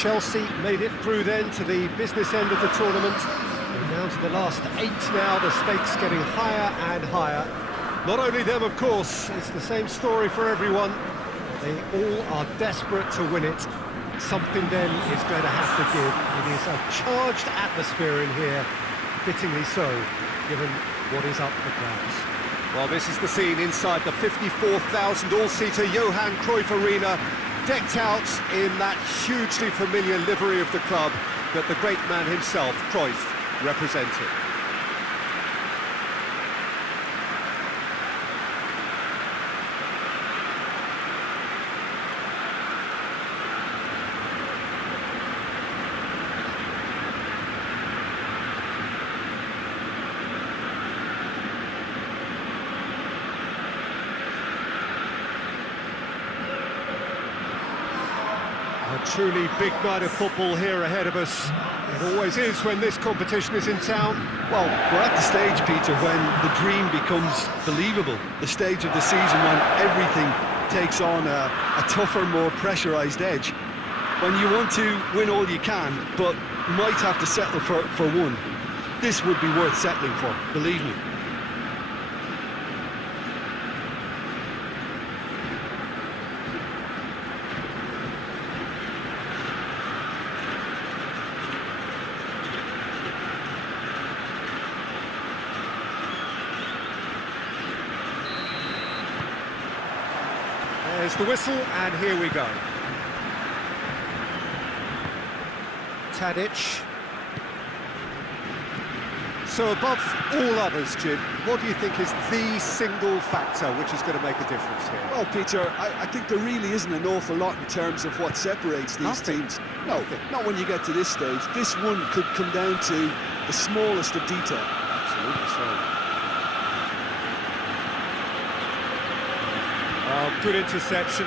Chelsea made it through then to the business end of the tournament. We're down to the last 8 now, the stakes getting higher and higher. Not only them, of course, it's the same story for everyone. They all are desperate to win it. Something then is going to have to give. It is a charged atmosphere in here, fittingly so, given what is up for grabs. Well, this is the scene inside the 54,000 all-seater Johan Cruyff Arena, decked out in that hugely familiar livery of the club that the great man himself, Cruyff, represented. A truly big night of football here ahead of us. It always is when this competition is in town. Well, we're at the stage, Peter, when the dream becomes believable. The stage of the season when everything takes on a tougher, more pressurised edge. When you want to win all you can, but might have to settle for one. This would be worth settling for, believe me. There's the whistle, and here we go. Tadic. So above all others, Jim, what do you think is the single factor which is going to make a difference here? Well, Peter, I think there really isn't an awful lot in terms of what separates these teams. No, not when you get to this stage. This one could come down to the smallest of detail. Absolutely so. Oh, good interception.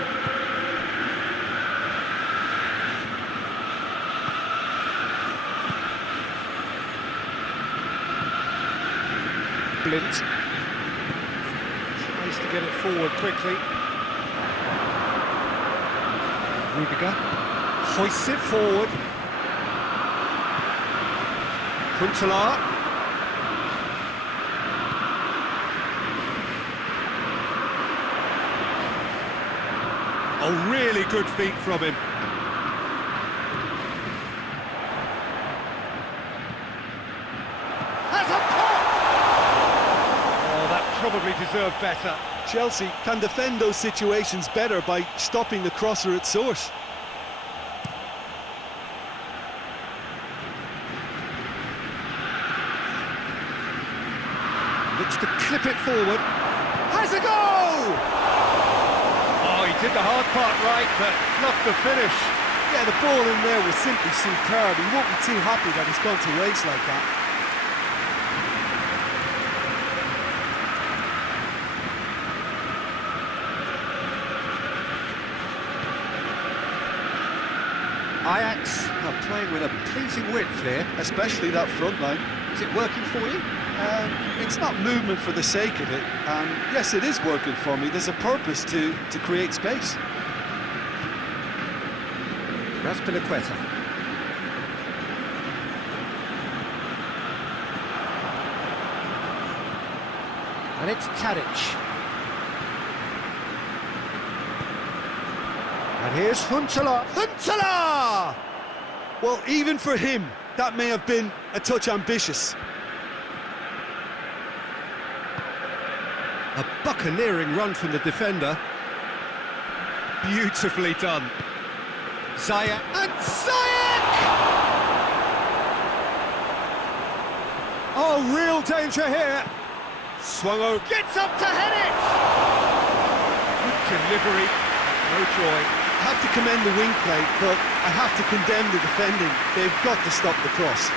Blint tries to get it forward quickly. Rudiger hoists it forward. Huntelaar. Oh, really good feet from him. Has a pop! Oh, that probably deserved better. Chelsea can defend those situations better by stopping the crosser at source. Looks to clip it forward. Has a goal! Oh, he did the hard part right, but fluffed the finish. Yeah, the ball in there was simply superb. He won't be too happy that he's gone to waste like that. Ajax are playing with a pleasing width here. Especially that front line. Is it working for you? It's not movement for the sake of it. Yes, it is working for me. There's a purpose to create space. Raspinaqueta. And it's Tadic. And here's Huntelaar. Huntelaar! Well, even for him, that may have been a touch ambitious. A buccaneering run from the defender. Beautifully done. Ziyech, and Ziyech! Oh, real danger here. Swung over, gets up to head it! Good delivery, no joy. I have to commend the wing play, but I have to condemn the defending. They've got to stop the cross.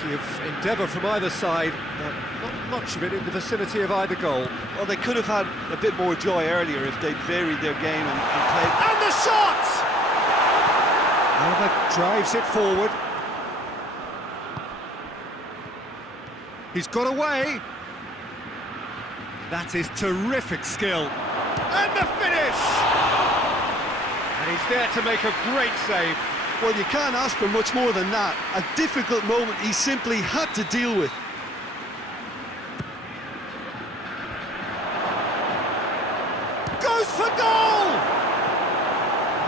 Plenty of endeavour from either side, but not much of it in the vicinity of either goal. Well, they could have had a bit more joy earlier if they'd varied their game and played. And the shot! Alaba drives it forward. He's got away. That is terrific skill. And the finish! And he's there to make a great save. Well, you can't ask for much more than that. A difficult moment he simply had to deal with. Goes for goal!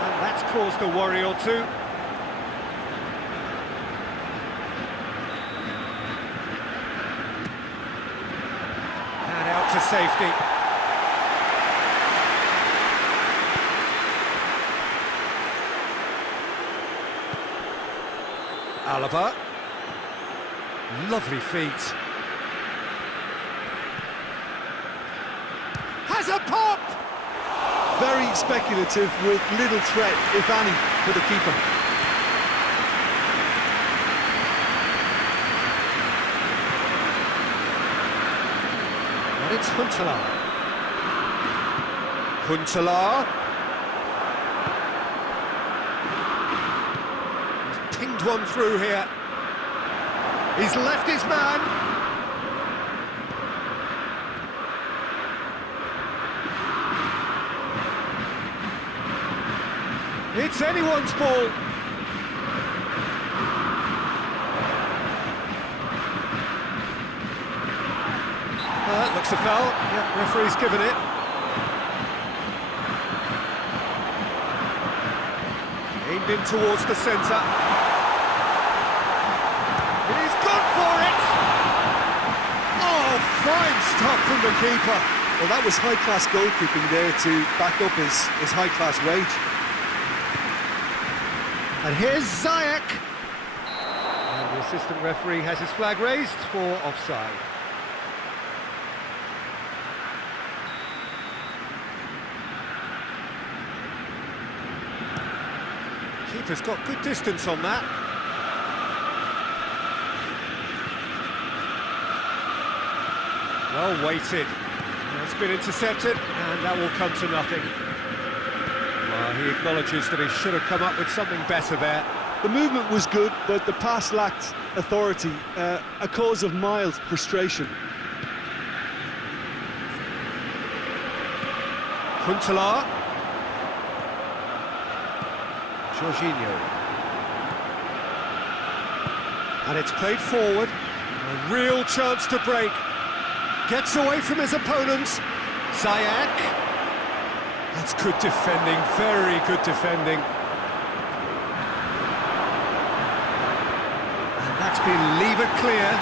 And that's caused a worry or two. And out to safety. Alaba. Lovely feet. Has a pop! Very speculative with little threat, if any, for the keeper. And it's Huntelaar. He's pinged one through here. He's left his man. It's anyone's ball. That looks a foul. Yeah, referee's given it. Aimed in towards the centre. He's gone for it! Oh, fine stuff from the keeper. Well, that was high-class goalkeeping there to back up his high-class rage. And here's Ziyech. And the assistant referee has his flag raised for offside. Keeper's got good distance on that. Well weighted. It's been intercepted, and that will come to nothing. Well, he acknowledges that he should have come up with something better there. The movement was good, but the pass lacked authority, a cause of mild frustration. Huntelaar. Jorginho. And it's played forward. A real chance to break. Gets away from his opponents. Ziyech. That's good defending, very good defending. And that's been levered clear.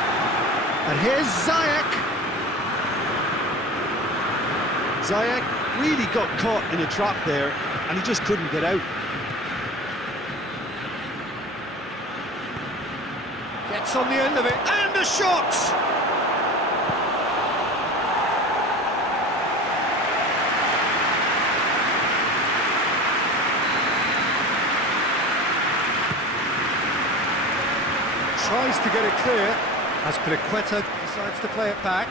And here's Ziyech. Ziyech really got caught in a trap there, and he just couldn't get out. Gets on the end of it, and a shot! Tries to get it clear, as Piliqueta decides to play it back.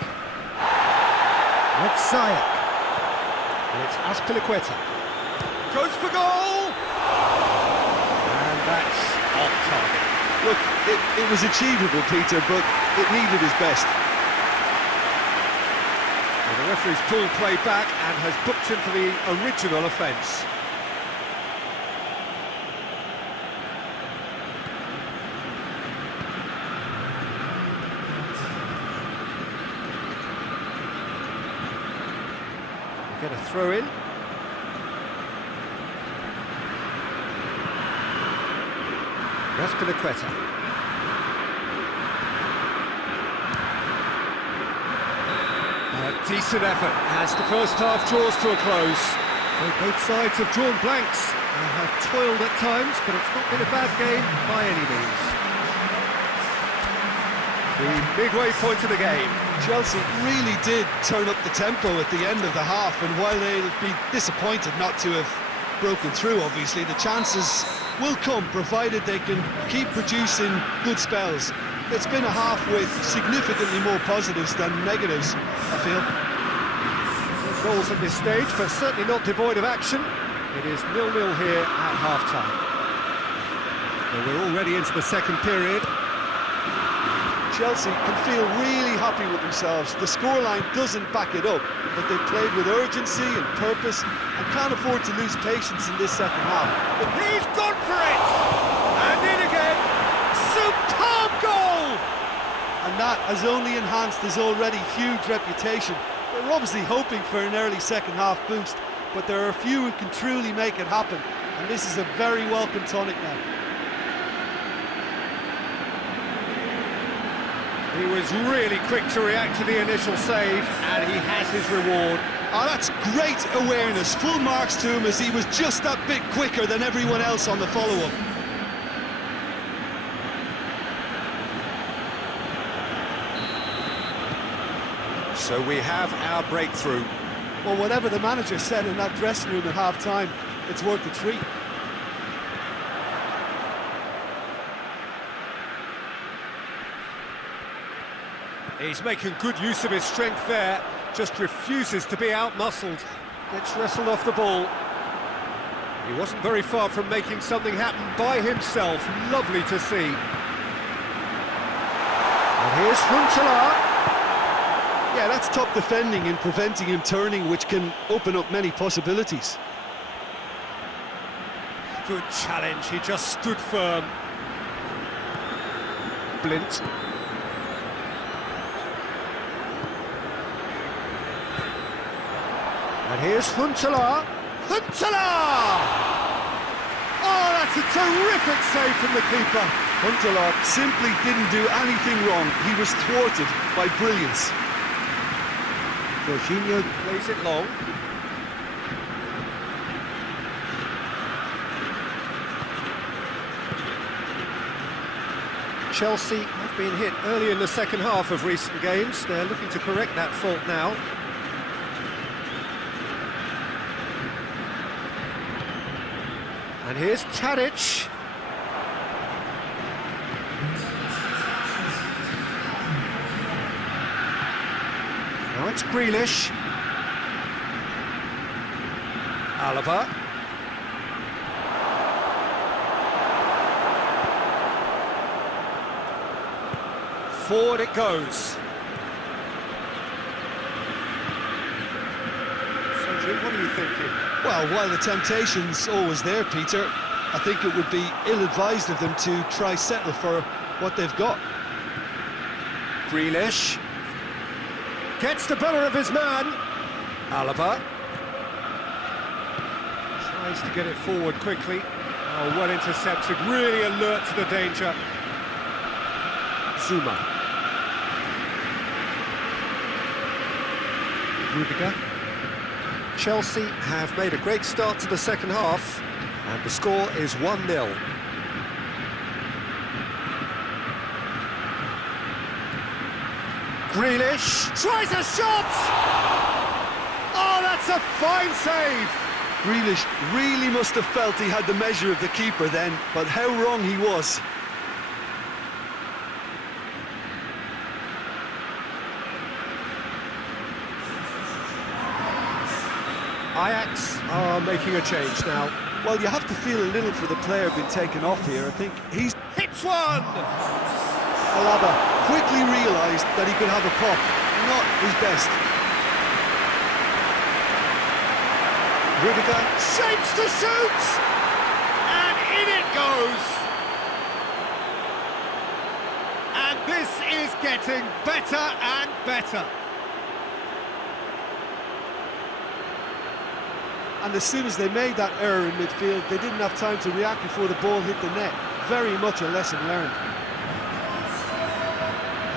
It's Ziyech. And it's Azpilicueta. Goes for goal! And that's off target. Look, it was achievable, Peter, but it needed his best. Well, the referee's pulled play back and has booked him for the original offence. Get a throw in. Azpilicueta. A decent effort as the first half draws to a close. So both sides have drawn blanks and have toiled at times, but it's not been a bad game by any means. The midway point of the game. Chelsea really did turn up the tempo at the end of the half, and while they'll be disappointed not to have broken through, obviously, the chances will come, provided they can keep producing good spells. It's been a half with significantly more positives than negatives, I feel. No goals at this stage, but certainly not devoid of action. It is 0-0 here at half-time. Well, we're already into the second period. Chelsea can feel really happy with themselves. The scoreline doesn't back it up, but they've played with urgency and purpose and can't afford to lose patience in this second half. But he's gone for it! And in again! Superb goal! And that has only enhanced his already huge reputation. They're obviously hoping for an early second half boost, but there are a few who can truly make it happen, and this is a very welcome tonic now. He was really quick to react to the initial save, and he has his reward. Oh, that's great awareness. Full marks to him, as he was just that bit quicker than everyone else on the follow-up. So we have our breakthrough. Well, whatever the manager said in that dressing room at half-time, it's worth the treat. He's making good use of his strength there, just refuses to be out-muscled. Gets wrestled off the ball. He wasn't very far from making something happen by himself. Lovely to see. And here's Huntelaar. Yeah, that's top defending and preventing him turning, which can open up many possibilities. Good challenge, he just stood firm. Blint. And here's Huntelaar. Huntelaar! Oh, that's a terrific save from the keeper. Huntelaar simply didn't do anything wrong. He was thwarted by brilliance. Jorginho plays it long. Chelsea have been hit early in the second half of recent games. They're looking to correct that fault now. And here's Tadic. Now it's Grealish. Alaba. Forward it goes. So, Jim, what are you thinking? Well, while the temptation's always there, Peter, I think it would be ill-advised of them to try settle for what they've got. Grealish gets the better of his man. Alaba tries to get it forward quickly. Oh, well intercepted, really alert to the danger. Zuma. Rudiger. Chelsea have made a great start to the second half, and the score is 1-0. Grealish tries a shot! Oh, that's a fine save! Grealish really must have felt he had the measure of the keeper then, but how wrong he was. Ajax are making a change now. Well, you have to feel a little for the player being taken off here. I think he's... Hits one! Alaba quickly realised that he could have a pop. Not his best. Rudiger shapes to shoot! And in it goes! And this is getting better and better. And as soon as they made that error in midfield, they didn't have time to react before the ball hit the net. Very much a lesson learned.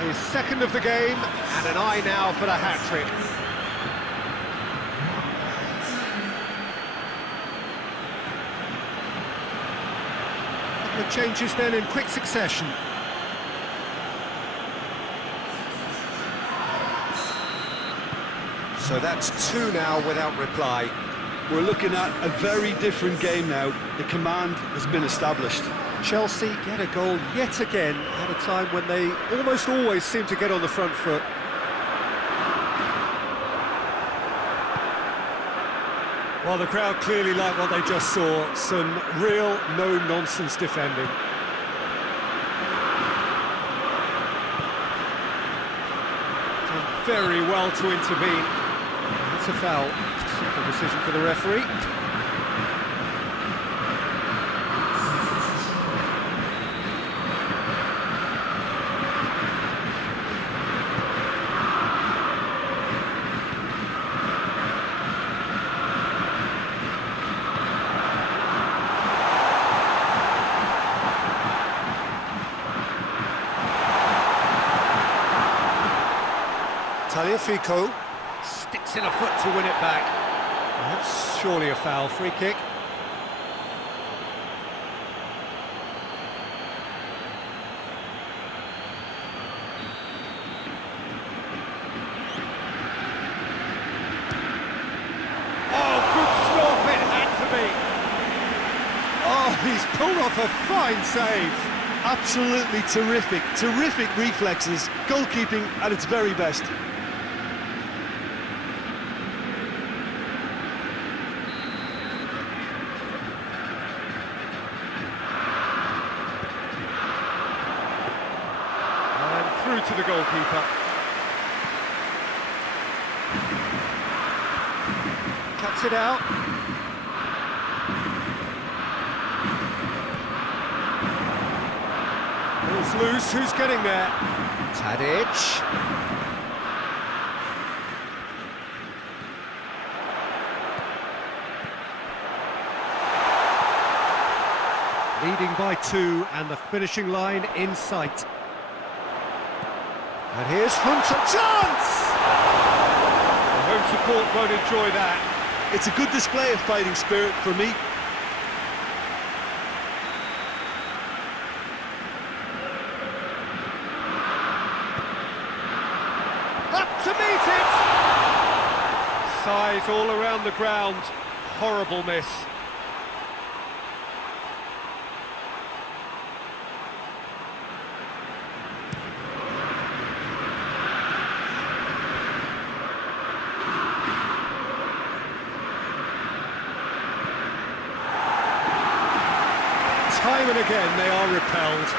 His second of the game, and an eye now for the hat-trick. The changes then in quick succession. So that's two now without reply. We're looking at a very different game now. The command has been established. Chelsea get a goal yet again at a time when they almost always seem to get on the front foot. Well, the crowd clearly like what they just saw. Some real no-nonsense defending. Done very well to intervene. That's a foul. Simple decision for the referee. Fico sticks in a foot to win it back. That's surely a foul. Free kick. Oh, good stop, it had to be. Oh, he's pulled off a fine save. Absolutely terrific reflexes, goalkeeping at its very best. Through to the goalkeeper. Cuts it out. Ball's loose, who's getting there? Tadic. Leading by 2 and the finishing line in sight. And here's Hunter, chance! The home support won't enjoy that. It's a good display of fighting spirit for me. Up to meet it! Size all around the ground. Horrible miss. Time and again they are repelled.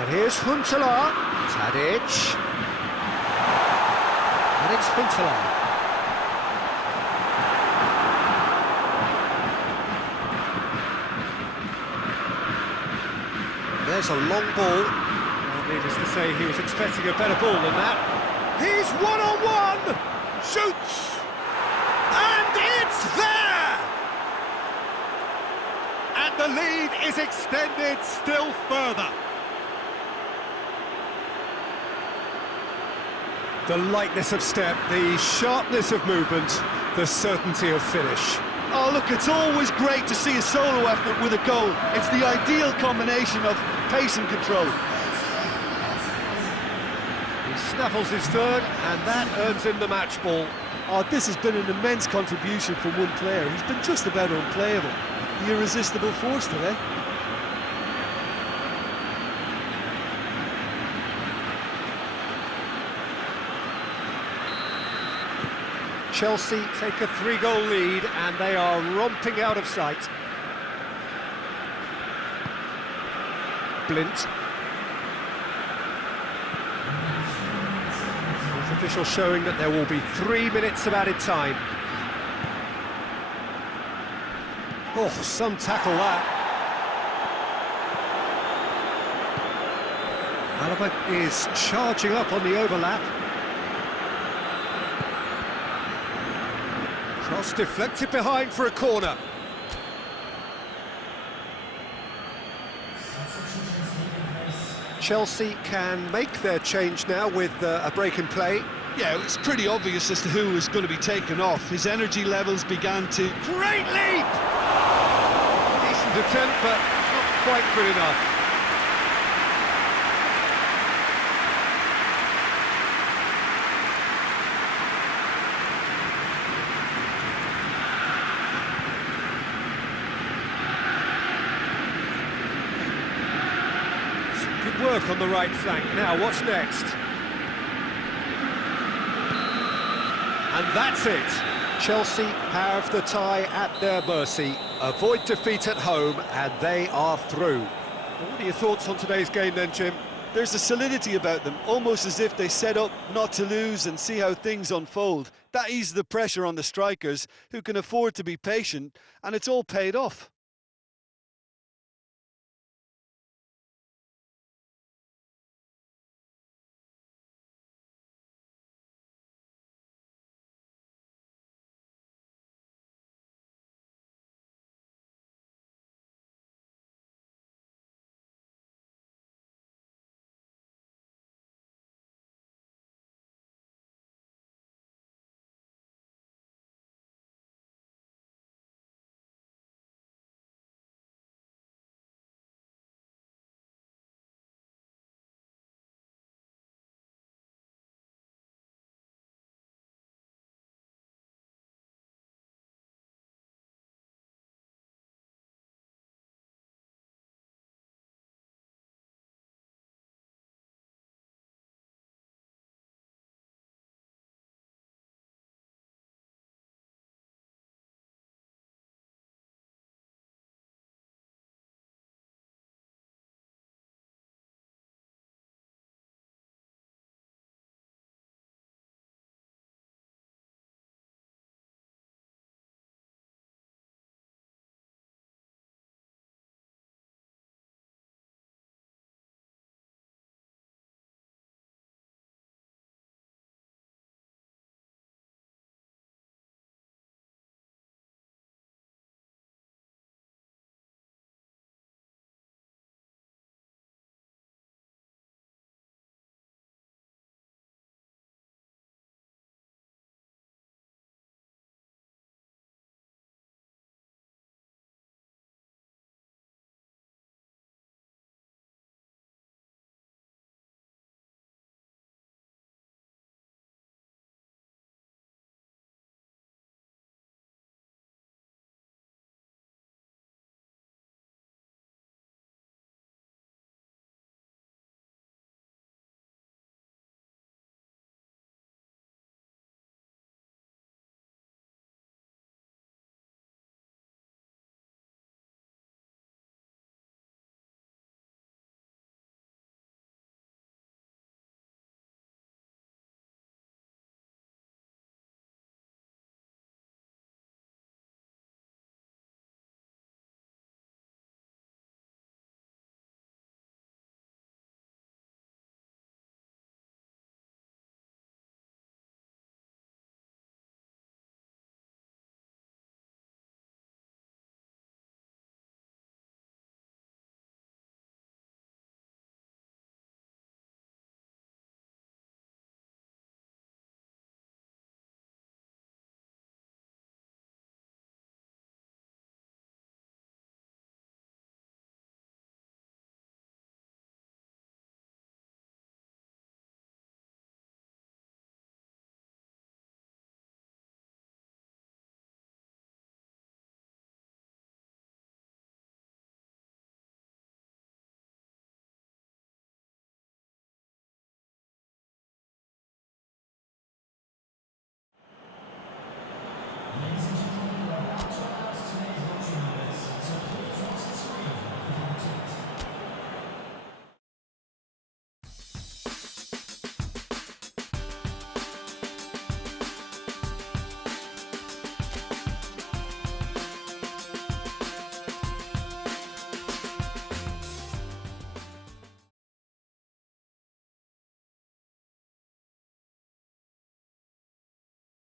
And here's Huntelaar. Tadic. And it's Huntelaar. There's a long ball. Well, needless to say, he was expecting a better ball than that. He's one-on-one! Shoots! And it's there! And the lead is extended still further. The lightness of step, the sharpness of movement, the certainty of finish. Oh, look, it's always great to see a solo effort with a goal. It's the ideal combination of pace and control. He snaffles his third, and that earns him the match ball. Oh, this has been an immense contribution from one player. He's been just about unplayable. The irresistible force today. Chelsea take a 3-goal lead, and they are romping out of sight. Blint. Official showing that there will be 3 minutes of added time. Oh, some tackle that. Alaba is charging up on the overlap. Cross deflected behind for a corner. Chelsea can make their change now with a break in play. Yeah, it's pretty obvious as to who was going to be taken off. His energy levels began to... Great leap! Decent attempt, but not quite good enough. work on the right flank. Now, what's next? And that's it. Chelsea have the tie at their mercy. Avoid defeat at home, and they are through. What are your thoughts on today's game then, Jim? There's a solidity about them, almost as if they set up not to lose and see how things unfold. That eases the pressure on the strikers, who can afford to be patient, and it's all paid off.